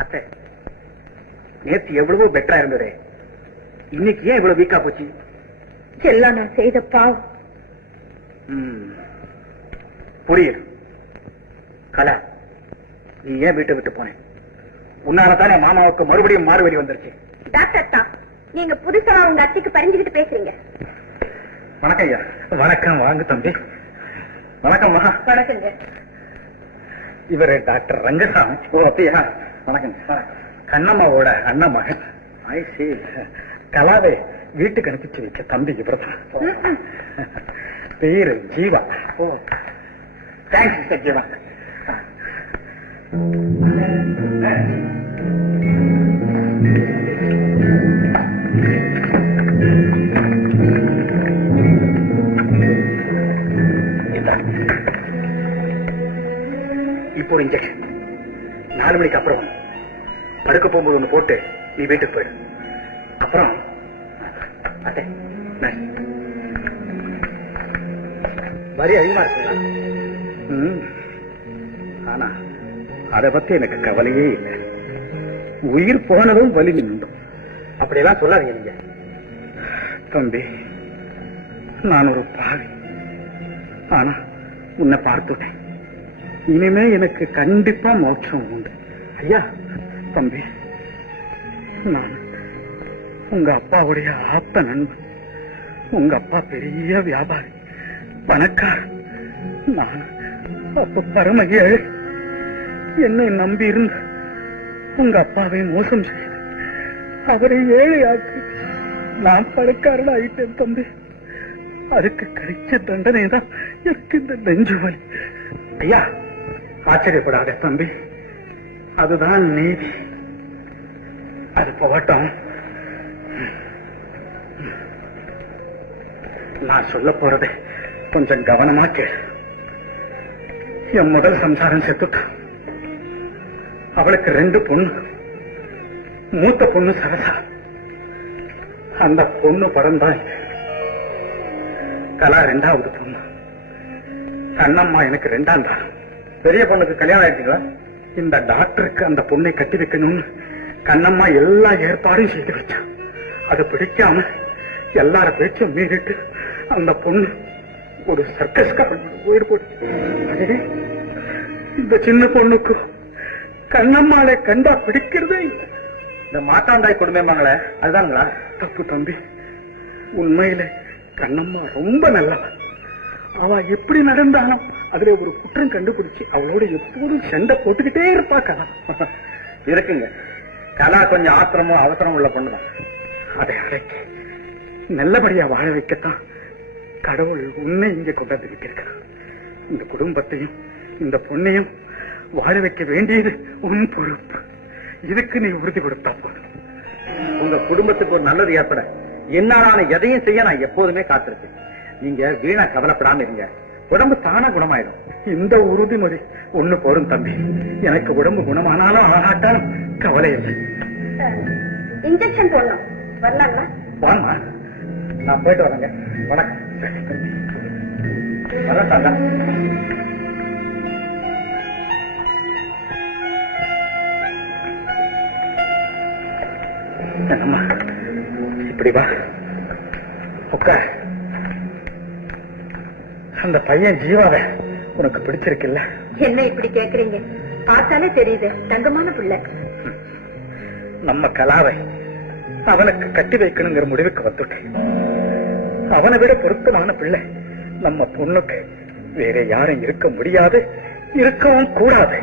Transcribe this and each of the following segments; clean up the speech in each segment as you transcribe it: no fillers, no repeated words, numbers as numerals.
அத்தை, நேற்று எவ்வளவோ பெட்டரா இருந்தது, இன்னைக்கு ஏன் இவ்வளவு வீக்கா போச்சு? எல்லாம் நான் செய்த பாவம். புரியுது. கலா, நீ ஏன் வீட்டை விட்டு போனேன்? உன்னாலதானே மாமாவுக்கு மறுபடியும் மாறுவடி வந்துருச்சு. டாக்டர் தான், நீங்க புதுசா உங்க அத்தைக்கு பறிஞ்சுக்கிட்டு பேசுறீங்க. வணக்கம் ஐயா. வணக்கம். வாங்க தம்பி. வணக்கம் மகா. வணக்கங்க. இவரு டாக்டர் ரங்கசாமி. ஓ அப்படியா? வணக்கம். கண்ணம்மாவோட அண்ணன் மகன். கலாவை வீட்டுக்கு அனுப்பிச்சு வச்ச தம்பி இவர்தான். பேரு ஜீவா. ஓ தேங்க்ஸ் சார் ஜீவா. இப்போ இன்ஜெக்ஷன் 4 மணிக்கு அப்புறம் படுக்க போகும்போது ஒண்ணு போட்டு நீ வீட்டுக்கு போயிடு. அப்புறம் வரி அதிகமா இருக்குங்களா? ஆனா அதை பத்தி எனக்கு கவலையே இல்லை. உயிர் போனதும் வலி நின்றும். அப்படியெல்லாம் சொல்லாதீங்க நீங்க. தம்பி, நான் ஒரு பாவி. ஆனா உன்னை பார்த்துட்டேன். இனிமே எனக்கு கண்டிப்பா மோட்சம் உண்டு. ஐயா தம்பி, நான் உங்க அப்பாவுடைய ஆப்த நண்பன். உங்க அப்பா பெரிய வியாபாரி, பணக்காரர். நான் அப்ப பரம ஏழை. என்னை நம்பி இருந்து உங்க அப்பாவை மோசம் செய்து அவரை ஏழையாக்கி நான் பணக்காரன் ஆயிட்டேன் தம்பி. அதுக்கு கிடைச்ச தண்டனை தான் எனக்கு இந்த நெஞ்சு வலி. ஐயா ஆச்சரியப்படாத தம்பி, அதுதான் நீதி. அது போகட்டும். நான் சொல்ல போறது கொஞ்சம் கவனமா கேளு. என் முதல் சம்சாரம் செத்துட்டு அவளுக்கு 2 பொண்ணு. மூத்த பொண்ணு சரசா. அந்த பொண்ணு படம் தான் கலா 2வது பொண்ணு. கண்ணம்மா எனக்கு 2ஆம் தான். பெரிய பொண்ணுக்கு கல்யாணம் ஆயிடுச்சுங்களா? இந்த டாக்டருக்கு அந்த பொண்ணை கட்டி வைக்கணும்னு கண்ணம்மா எல்லா ஏற்பாடும் செய்து வச்சா. அது பிடிக்காம எல்லார பேச்சும் மீறிட்டு அந்த பொண்ணு ஒரு சர்க்கஸ்காரன் உயிர் போட்டு. இந்த சின்ன பொண்ணுக்கு கண்ணம்மாளை கண்டா பிடிக்கிறதே இல்லை. இந்த மாட்டாண்டாய் கொடுமைமாங்களே, அதுதானுங்களா? தப்பு தம்பி. உண்மையில கண்ணம்மா ரொம்ப நல்லவன். அவ எப்படி நடந்தாலும் அதுல ஒரு குற்றம் கண்டுபிடிச்சு அவளோட எப்போதும் சண்டை போட்டுக்கிட்டே இருப்பா கலா. இருக்குங்க. கலா கொஞ்சம் ஆத்திரமும் அவசரம் உள்ள பொண்ணுதான். அதை அடைக்க நல்லபடியா வாழ வைக்கத்தான் கடவுள் உன்னை இங்க கொண்டாந்து வைக்கிறார். இந்த குடும்பத்தையும் இந்த பொண்ணையும் வாழ வைக்க வேண்டியது உன் பொறுப்பு. இதுக்கு நீ உறுதி கொடுத்தா போதும். உங்க குடும்பத்துக்கு ஒரு நல்லது ஏற்பட என்னால எதையும் செய்ய நான் எப்போதுமே காத்திருக்கேன். நீங்க வீணா கவலைப்படாம இருங்க. உடம்பு தானா குணமாயிடும். இந்த உறுதிமொழி ஒண்ணு போரும் தம்பி. எனக்கு உடம்பு குணமானாலும் ஆகாட்டாலும் கவலை இல்லை. இன்ஜெக்ஷன் போடணும். வரலாங்களா? வாங்க, நான் போயிட்டு வரேங்க. வணக்கம். வரட்டாங்க. இப்படி வா, உட்கார். அந்த பையன் ஜீவாவை உனக்கு பிடிச்சிருக்குல்ல? என்ன இப்படி கேக்குறீங்க? பார்த்தாலே தெரியுது, தங்கமான பிள்ளை. நம்ம கலாவை அவனுக்கு கட்டி வைக்கணுங்கிற முடிவுக்கு வந்துட்டேன். அவனை விட பொருத்தமான பிள்ளை நம்ம பொண்ணுக்கு வேற யாரும் இருக்க முடியாது, இருக்கவும் கூடாது.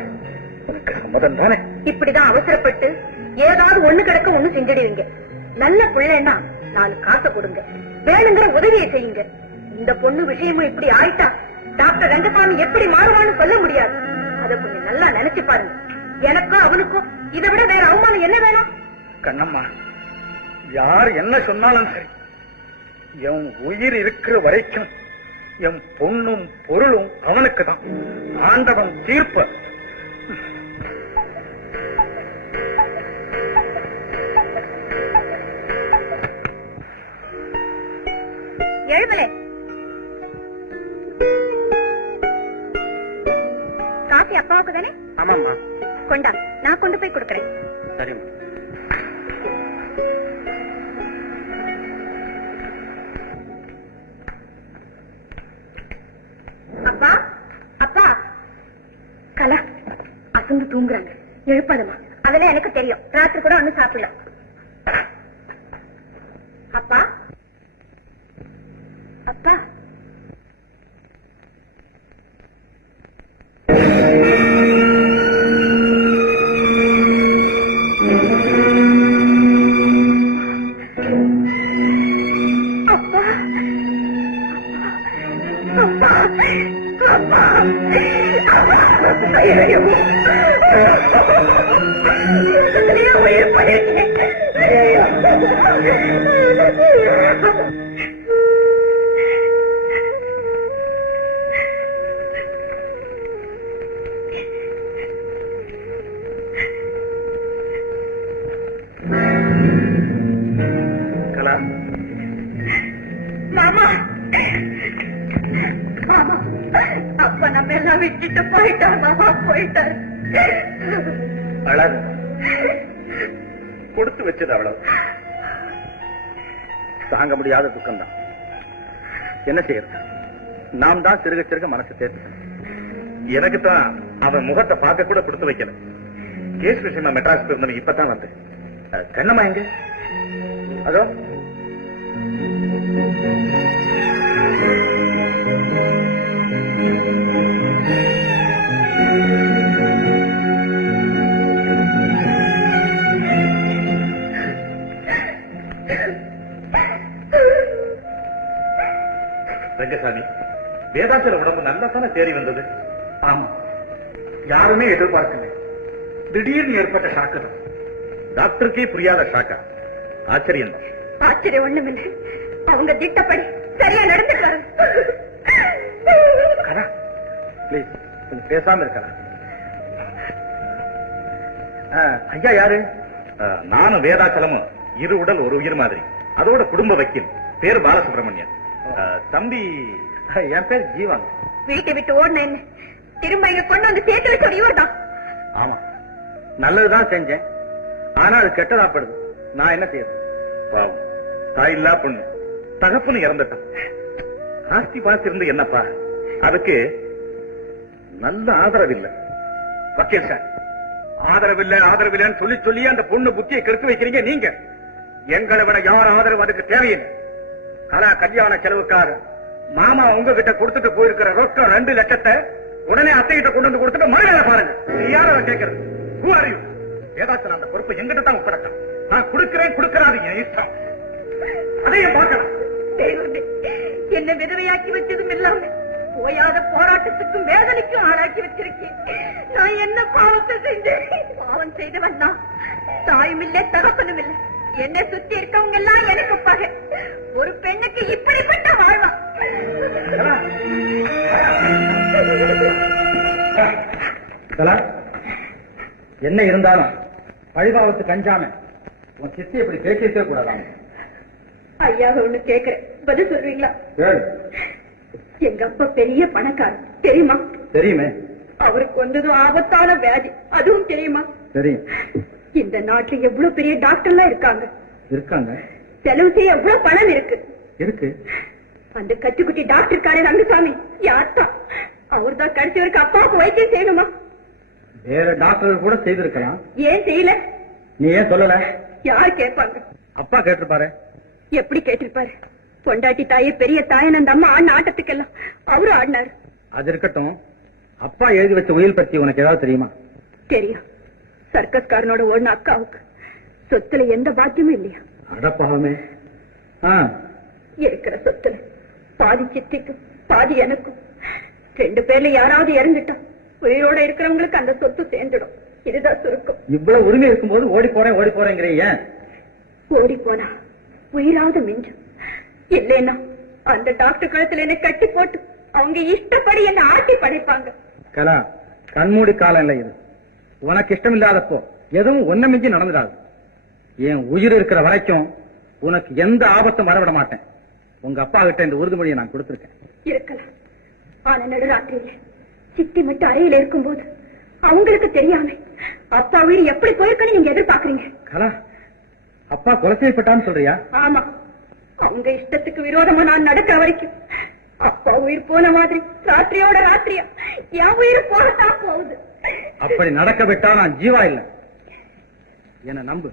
உனக்கு சம்மதம் தானே? இப்படிதான் அவசரப்பட்டு ஏதாவது ஒண்ணு கிடக்க ஒண்ணு செஞ்சிடுவீங்க. நல்ல பிள்ளைன்னா 4 காசை கொடுங்க, வேணுங்கிற உதவியை செய்யுங்க. இந்த பொண்ணு விஷயமும் இப்படி ஆயிட்டா டாக்டர் ரங்கசாமி எப்படி மாறுவான்னு சொல்ல முடியாது. அதை கொஞ்சம் நல்லா நினைச்சு பாருங்க. எனக்கும் அவனுக்கும் இதை விட வேற அவமானம் என்ன வேணும்? கண்ணம்மா, யார் என்ன சொன்னாலும் சரி, என் உயிர் இருக்கிற வரைக்கும் என் பொண்ணும் பொருளும் அவனுக்கு தான். ஆண்டவன் தீர்ப்பு. எழுமலே, காஃபி அப்பாவுக்கு தானே? ஆமாம்மா. கொண்டா, நான் கொண்டு போய் கொடுக்கறேன். சரிம்மா. அப்பா, அப்பா. கலா, அசந்து தூங்குறாங்க, எழுப்பாதமா. அதெல்லாம் எனக்கு தெரியும், ராத்திரி கூட ஒண்ணு சாப்பிடல. அப்பா, அப்பா. அப்பா, அப்பா, அப்பா, அப்பா. ஐயோ, உயிர் போயிருக்கேன். கலா, மாமா, மாமா, அப்பா நம்ம எல்லாம் விட்டுட்டு போயிட்டார். மாமா போயிட்டார். அழகு கொடுத்து வச்சது அவ்வளவு. தாங்க முடியாத துக்கம் தான். என்ன செய்யறது? நாம் தான் சிறுக சிறுக மனசு சேர்த்து. எனக்கு தான் அவன் முகத்தை பார்க்க கூட கொடுத்து வைக்கல. கேஸ் விஷயமா மெட்ராஸ்க்கு இருந்தவன் இப்பதான் வந்து. கண்ணம்மா எங்க? அதோ ரங்கசாமி, வேதாச்சல உடம்பு நல்லா தானே தேறி வந்தது. ஆமா, யாருமே எதிர்பார்க்கல. திடீர்னு ஏற்பட்ட ஷாக்கு தான். டாக்டருக்கே புரியாத ஷாக்கா? ஆச்சரியம் தான். ஆச்சரியம் ஒண்ணுமில்லை, அவங்க திட்டப்படி சரியா நடந்துக்கிறாங்க. கரா, பிளீஸ் கொஞ்சம் பேசாம இருக்கலாம். ஐயா யாரு? நானும் வேதாச்சலமும் இரு உடல் ஒரு உயிர் மாதிரி. அதோட குடும்ப வக்கீல், பேரு பாலசுப்ரமணியன். தம்பி, என் பேர் ஜீவன். வீட்டை விட்டு ஓடின என்ன திரும்ப இங்க கொண்டு வந்து சேர்த்து வச்ச இவர் தான். ஆமா, நல்லதுதான் செஞ்சேன். ஆனா அது கெட்டதாப்படுது. நான் என்ன செய்யறது? பாவம், தாயில்லா பொண்ணு, தகப்பனு இறந்துட்டான். ஆஸ்தி பாஸ்தி இருந்து என்னப்பா, அதுக்கு நல்ல ஆதரவு இல்லை. வக்கீல் சார், ஆதரவில்லைன்னு சொல்லி சொல்லி அந்த பொண்ணு புத்தியை கெடுத்து வைக்கிறீங்க நீங்க. எங்களை விட யார் ஆதரவு அதுக்கு தேவையில்லை. கலா கல்யாண செலவுக்காக மாமா உங்ககிட்ட கொடுத்துட்டு போயிருக்கிற ரொக்கம் 2 லட்சத்தை உடனே அத்தைகிட்ட கொண்டு வந்து கொடுத்துட்டு மறுவேளை பாருங்க. நீ யார கேட்கறது? Who are you? ஏதாச்சும் அந்த பொறுப்பு எங்கிட்ட தான் உட்கிடக்க. நான் கொடுக்கறாது என் இஷ்டம். அதையும் பார்க்கலாம். என்ன விதவையாக்கி வச்சதும் இல்லாம ஓயாத போராட்டத்துக்கும் வேதனைக்கும் ஆளாக்கி வச்சிருக்கேன். நான் என்ன பாவத்தை செஞ்சேன்? பாவம் செய்தவன் நான். தாயும் இல்லை, தகப்பனும் இல்லை. என்னை சுத்தி இருக்கவங்க எல்லாம் எனக்கு பகை. ஒரு பெண்ணுக்கு இப்படிப்பட்ட வாழ்வா? என்ன இருந்தாலும் பழிபாவத்துக்கு அஞ்சாம உன் சித்தி இப்படி பேசியிருக்க கூடாதாம். ஐயாவை ஒண்ணு கேக்குறேன், பதில் சொல்றீங்களா? எங்க அப்பா பெரிய பணக்காரர், தெரியுமா? தெரியுமே. அவருக்கு வந்ததும் ஆபத்தான வியாதி, அதுவும் தெரியுமா? தெரியும். இந்த நாட்டுல எவ்வளவு பெரிய டாக்டர்லாம் இருக்காங்க. செலவு செய்ய எவ்வளவு பணம் இருக்கு. அந்த கட்டுக்குட்டி டாக்டர் ரங்கசாமி யார்தான்? அவர் தான் கடைசிவருக்கு அப்பாவுக்கு வைத்தியம் செய்யணுமா? வேற டாக்டர் கூட செய்திருக்கலாம். ஏன் செய்யல? நீ ஏன் சொல்லல? யார் கேட்பாங்க? அப்பா கேட்டிருப்பாரு. எப்படி கேட்டிருப்பாரு? பொண்டாட்டி தாயே பெரிய தாயன் அந்த அம்மா ஆடின ஆட்டத்துக்கெல்லாம் அவரும் ஆடினாரு. அது இருக்கட்டும், அப்பா எழுதி வச்ச உயில் பத்தி உனக்கு ஏதாவது தெரியுமா? தெரியும். சர்க்கஸ்காரனோட ஓடின அக்காவுக்கு சொத்துல எந்த பாக்கியமும் இல்லையா? அடப்பாவமே. இருக்கிற சொத்துல பாதி சித்திக்கும் பாதி எனக்கும். 2 பேர்ல யாராவது இறந்துட்டா உயிரோட இருக்கிறவங்களுக்கு அந்த சொத்து சேர்ந்துடும். இதுதான் சுருக்கம். இவ்வளவு உரிமை இருக்கும்போது ஓடி போறேங்கிறீங்க. ஓடி போனா உயிராவது மிஞ்சும். இல்லைன்னா அந்த டாக்டர் கழுத்துல என்ன கட்டி போட்டு அவங்க இஷ்டப்படி என்ன ஆட்டி படைப்பாங்க. கலா, கண்மூடி காலம் இல்லை இது. உனக்கு இஷ்டம் இல்லாதப்போ எதுவும் ஒன்ன மிஞ்சி நடந்துடாது. என் உயிர் இருக்கிற வரைக்கும் உனக்கு எந்த ஆபத்தும் வரவிட மாட்டேன். உங்க அப்பா கிட்ட இந்த உறுதிமொழியை நான் கொடுத்திருக்கேன். இருக்கலாம். ஆனா நடுராத்திரியில சித்தி மட்டும் அறையில இருக்கும்போது அவங்களுக்கு தெரியாம அப்பா உயிர் எப்படி போயிருக்குன்னு நீங்க எதிர்பார்க்கறீங்க? கலா, அப்பா கொலை செய்யப்பட்டான்னு சொல்றியா? ஆமா, அவங்க இஷ்டத்துக்கு விரோதமா நான் நடக்கிற வரைக்கும் அப்பா உயிர் போன மாதிரி ராத்திரியோட ராத்திரியா என் உயிர் போகத்தான் போகுது. அப்படி நடக்க விட்டா நான் ஜீவா இல்லை. என்ன நம்பு.